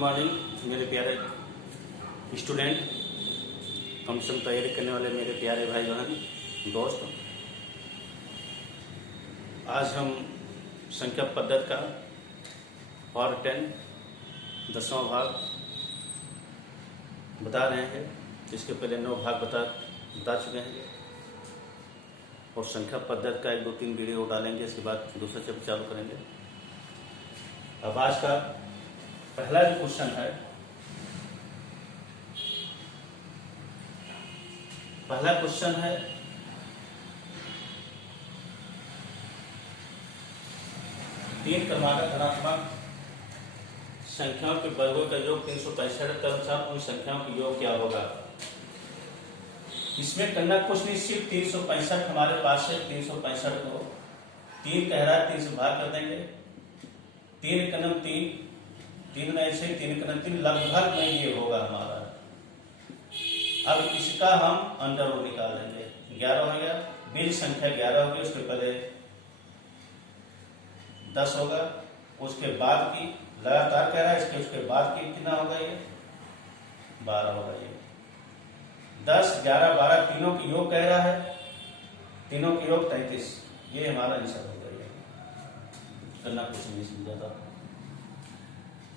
Morning मेरे प्यारे student, कम से कम तैयारी करने वाले मेरे प्यारे भाई बहन दोस्त। आज हम संख्या पद्धति का पावर 10 10वां भाग बता रहे हैं। इसके पहले 9 भाग बता चुके हैं और संख्या पद्धति का 1 2 3 वीडियो डालेंगे। इसके बाद दूसरा चैप्टर चालू करेंगे। अब आज का पहला जो क्वेश्चन है, पहला क्वेश्चन है तीन क्रमागत धनात्मक संख्याओं के वर्गों का योग 365 तदनुसार उन संख्याओं का योग क्या होगा। इसमें करना कुछ नहीं, सिर्फ 365 हमारे पास है। 365 को 3 कह रहा है, 3 से भाग कर देंगे। 3 कनम 3 ऐसे 3 कनम 3 लगभग में ये होगा हमारा। अब इसका हम अंडर रूट निकाल देंगे। 11 हो गया, बीज संख्या 11 होगी, उसके पहले 10 होगा, उसके बाद की लगातार कह रहा है, इसके उसके बाद की कितना होगा, ये 12 होगा। ये 10 11 12 तीनों की योग कह रहा है, तीनों की योग 33। ये हमारा आंसर हो गया। करना कुछ नहीं समझा था।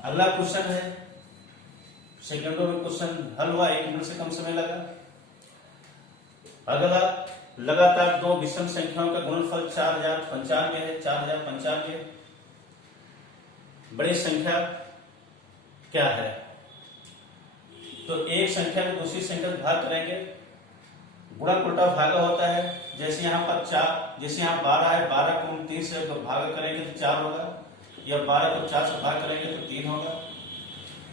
अगला क्वेश्चन है, सेकंडों में क्वेश्चन हल हुआ, 1 मिनट से कम समय लगा। अगला लगातार 2 विषम संख्याओं का गुणनफल 4095 है। 4095 बड़ी संख्या क्या है? तो एक संख्या को दूसरी संख्या से भाग करेंगे। गुणक उल्टा भागा होता है। जैसे यहाँ पर 4, जैसे यहाँ 12 है, 12 को हम 3 से भाग करेंगे तो 4 होगा, या 12 को 4 से भाग करेंगे तो 3 होगा।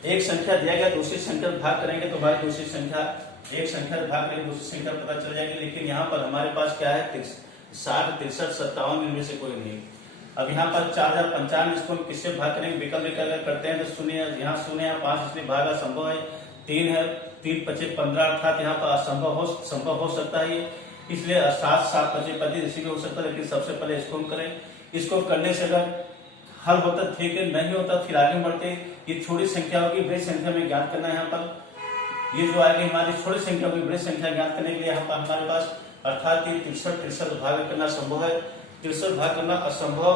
एक संख्या दिया गया, दूसरी संख्या भाग करेंगे तो भाई दूसरी संख्या, एक संख्या भाग करेंगे दूसरी संख्या पता चल जाएगी। लेकिन यहाँ पर हमारे पास क्या है, 60 63 57 इनमें से कोई नहीं। अब यहाँ पर 4095 इसको हम किससे भाग करेंगे? विकल्प अगर करते हैं तो शून्य, यहाँ शून्य, यहाँ 5 इसलिए भाग असंभव है। 3 है, 3 25 15 अर्थात यहाँ पर असंभव हो सकता है ये, इसलिए 7 7 25 25 इसी में हो सकता है। लेकिन सबसे पहले इसको हम करें। इसको करने से अगर हल होता ठीक है, नहीं होता फिर आगे बढ़ते। ये छोटी संख्या होगी, बड़ी संख्या में ज्ञात करना है। यहाँ पर ये जो आएगी हमारी छोटी संख्या होगी, बड़ी संख्या ज्ञात करने के लिए यहाँ पर हमारे पास अर्थात 63 भाग करना संभव है। 63 भाग करना असंभव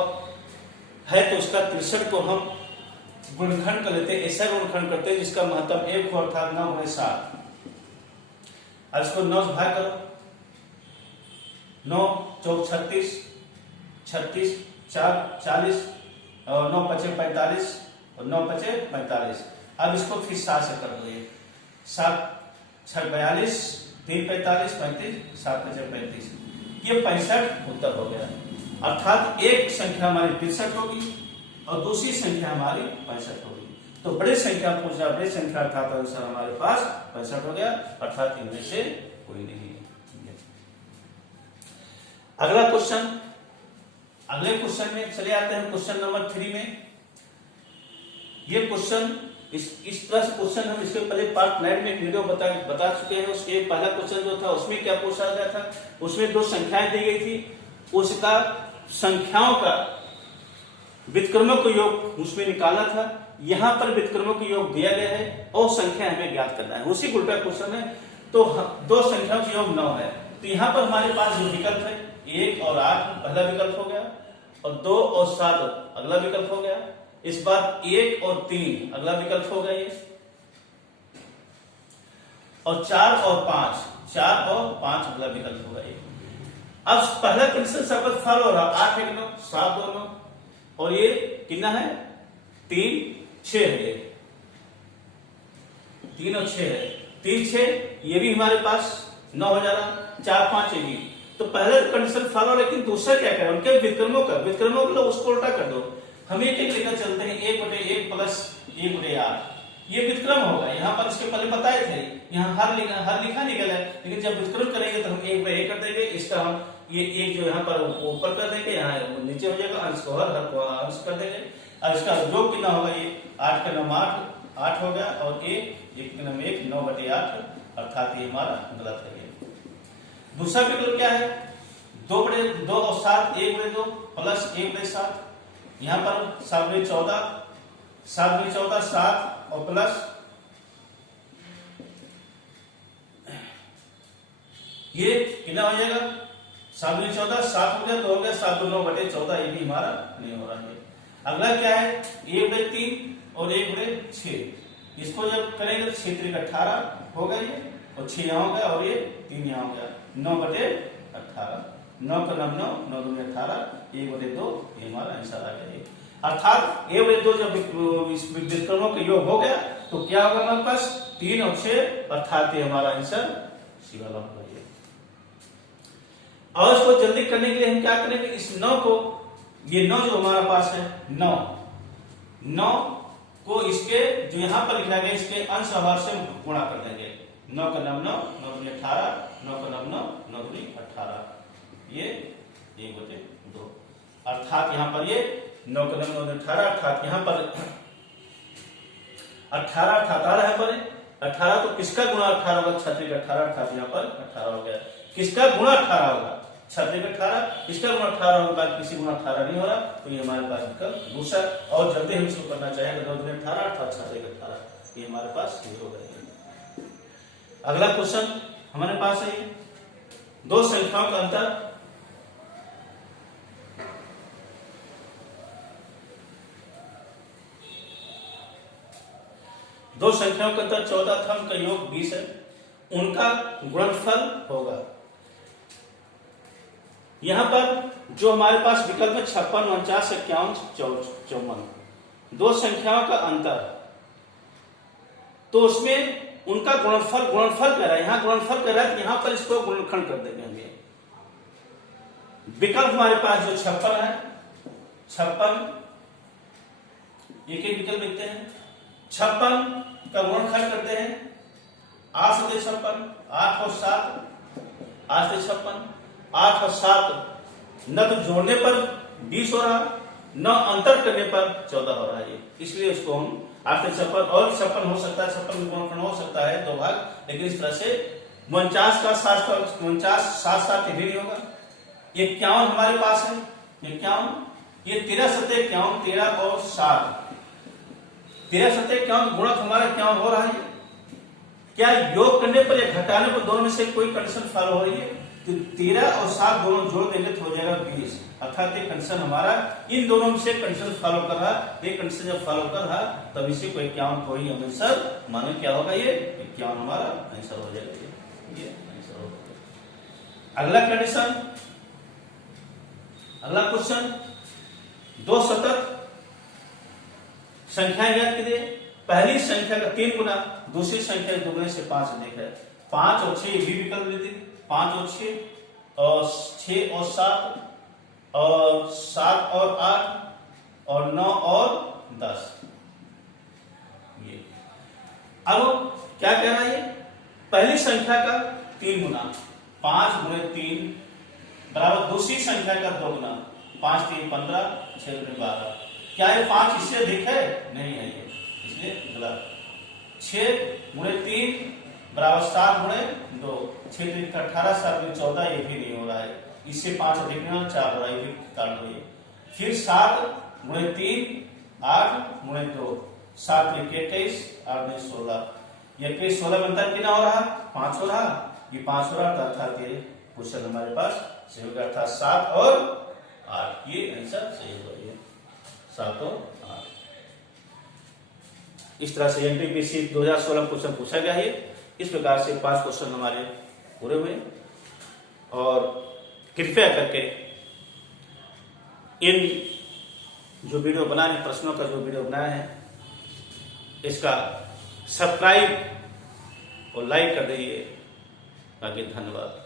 है तो उसका 63 को हम गुणनखंड कर लेते हैं। ऐसा गुणनखंड करते हैं जिसका महत्तम 1 हो, अर्थात 9 गुणे 7। अब इसको 9 से भाग करो। 9 चौक 36, 36 4 40 और 9 पचे 45 और 9 पचे 45। अब इसको फिर 7 से कर दो। 7 6 42 3 45 35 7 पचे 35। ये 65 उत्तर हो गया। अर्थात एक संख्या हमारी 63 होगी और दूसरी संख्या हमारी 65 होगी। तो बड़ी संख्या पूछा, बड़ी संख्या अर्थात आंसर हमारे पास 65 हो गया, अर्थात इनमें से कोई नहीं है। अगला क्वेश्चन, अगले क्वेश्चन में चले आते हैं। क्वेश्चन नंबर 3 में ये क्वेश्चन इस तरह से क्वेश्चन हम इसके पहले पार्ट 9 में एक वीडियो बता चुके हैं। उसके पहला क्वेश्चन जो था उसमें क्या पूछा गया था, उसमें 2 संख्याएं दी गई थी, उसका संख्याओं का व्युत्क्रमों का योग उसमें निकालना था। यहाँ पर व्युत्क्रमों का योग दिया गया है और संख्या हमें ज्ञात करना है। उसी उल्टा क्वेश्चन है। तो 2 संख्याओं का योग 9 है। तो यहाँ पर हमारे पास जो विकल्प है 1 और 8 पहला विकल्प हो गया, और 2 और 7 अगला विकल्प हो गया। इस बार 1 और 3 अगला विकल्प हो गया ये, और 4 और 5 अगला विकल्प होगा ये। अब पहला कंडीशन सब फल हो रहा, 8 1 9 7 2 9, और ये कितना है 3 6 है। 3 और 6 है, 3 6 ये भी हमारे पास 9 हो जा रहा, 4 5 ये भी। तो पहले कंडीशन फल हो, लेकिन दूसरा क्या करें, उनके व्युत्क्रमों का उसको उल्टा कर दो। हम एक लेकर चलते हैं, 1/1 प्लस 1/8 ये व्युत्क्रम होगा। यहाँ पर इसके पहले बताए थे, यहाँ हर लिखा निकला है, लेकिन जब व्युत्क्रम करेंगे तो हम 1/1 कर देंगे। इसका हम ये एक जो यहाँ पर ऊपर कर देंगे, यहाँ नीचे हो जाएगा, अंश को हर को अंश कर देंगे। अब इसका योग कितना होगा, ये 8 का 9 8 हो गया, और 1 का 1 9/8, अर्थात ये हमारा गलत है। दूसरा विकल्प क्या है, 2 और 7 1/2 प्लस 1/7। यहाँ पर 7 में 14 7 और प्लस ये कितना हो जाएगा 7 दूनी 14, 7 हो गया तो हो गया 7 दूनी 9 बटे 14, ये भी हमारा नहीं हो रहा है। अगला क्या है 1/3 और 1/6, इसको जब करेंगे तो 6 3 18 हो गया ये, और 6 यहाँ हो गया और ये 3 यहाँ हो गया, 9/18, 9 का 9 9 दूनी 18, 1/2, ये हमारा आंसर आ गया। अर्थात 1/2 जब व्युत्क्रमों का योग हो गया तो क्या होगा हमारे पास 3 और 6, अर्थात ये हमारा आंसर सी वाला होगा। और इसको जल्दी करने के लिए हम क्या करेंगे, इस 9 को, ये 9 जो हमारा पास है 9 को इसके जो यहां पर लिखा गया इसके अंश आभार से गुणा कर देंगे। 9 का 9 9 दूनी 18, 9 का 9 9 दूनी 18, ये 1/2, अर्थात यहां पर ये 9 का 9 दूनी 18, अर्थात यहां पर 18 18 है पर 18, तो किसका गुणा 18 होगा, 6 का 18, अर्थात यहाँ पर 18 हो गया। किसका गुणा 18 होगा, 6 का 18, इसका गुणा 18 होगा, किसी गुणा 18 नहीं हो रहा, तो ये हमारे पास विकल्प दूसरा। और जल्दी हम इसको करना चाहेंगे 9 दूनी 18, अर्थात 6 का 18, ये हमारे पास ये हो गया। अगला क्वेश्चन हमारे पास है दो संख्याओं का अंतर, दो संख्याओं का अंतर 14 था, उनका योग 20 है, उनका गुणनफल होगा। यहां पर जो हमारे पास विकल्प है 56, 49, 51, 54, दो संख्याओं का अंतर, तो उसमें उनका गुणनफल कर रहा है, यहां गुणनफल कर रहा है, यहां पर इसको गुणनखंड कर देंगे हम। विकल्प हमारे पास जो 56 है, 56 एक विकल्प लिखते हैं, 56 का गुणनखंड करते हैं 8 से 56, 8 और 7, 8 से 56, 8 और 7 न तो जोड़ने पर 20 हो रहा, न अंतर करने पर 14 हो रहा है, इसलिए उसको हम 8 से 56 और 56 हो सकता है, 56 गुणनखंड हो सकता है 2 भाग, लेकिन इस तरह से 49 का 49 7 7 भी नहीं होगा। 51 हमारे पास है 51, ये 13 7 51, 13 और 7, 13 7 51 गुणक हमारा 51 हो रहा है। क्या योग करने पर या घटाने पर दोनों में से कोई कंडीशन फॉलो हो रही है, तो 13 और 7 दोनों जोड़ देंगे तो हो जाएगा 20, अर्थात ये कंडीशन हमारा इन दोनों में से कंडीशन फॉलो कर रहा, ये कंडीशन जब फॉलो कर रहा तब इसी को 51 को ही हम आंसर माने, क्या होगा ये 51 हमारा आंसर हो जाएगा, ये आंसर हो जाएगा। अगला कंडीशन, अगला क्वेश्चन, दो सतत संख्या ज्ञात कीजिए, पहली संख्या का 3 गुना, दूसरी संख्या दुगने से 5 अधिक है। 5 और 6 भी विकल्प लेते, 5 और 6 और 6 और 7 और 7 और 8 और 9 और 10। ये अब क्या कह रहा है, पहली संख्या का 3 गुना, 5 गुणे 3 बराबर दूसरी संख्या का 2 गुना, 5 3 15, 6 गुणे 12। क्या ये 5 इससे अधिक है, नहीं है ये, इसलिए गलत। 6 गुणे 3 बराबर 7 गुणे 2, 6 3 का 18, 7 3 14, ये भी नहीं हो रहा है, इससे 5 अधिक नहीं होगा, 4 हो रहा है, ये कारण हुई। फिर 7 गुणे 3 8 गुणे 2, 7 21, 8 गुणे 16, ये 21 16 में अंतर कितना हो रहा, 5 हो रहा, ये 5 हो रहा, अर्थात ये क्वेश्चन हमारे पास सही होगा, अर्थात 7 और 8, ये आंसर सही होगा, 7 और 8। इस तरह से एनटीपीसी 2016 क्वेश्चन पूछा गया है। इस प्रकार से 5 क्वेश्चन हमारे पूरे हुए, और कृपया करके इन जो वीडियो बनाए हैं, प्रश्नों का जो वीडियो बनाया है, इसका सब्सक्राइब और लाइक कर दीजिए। बाकी धन्यवाद।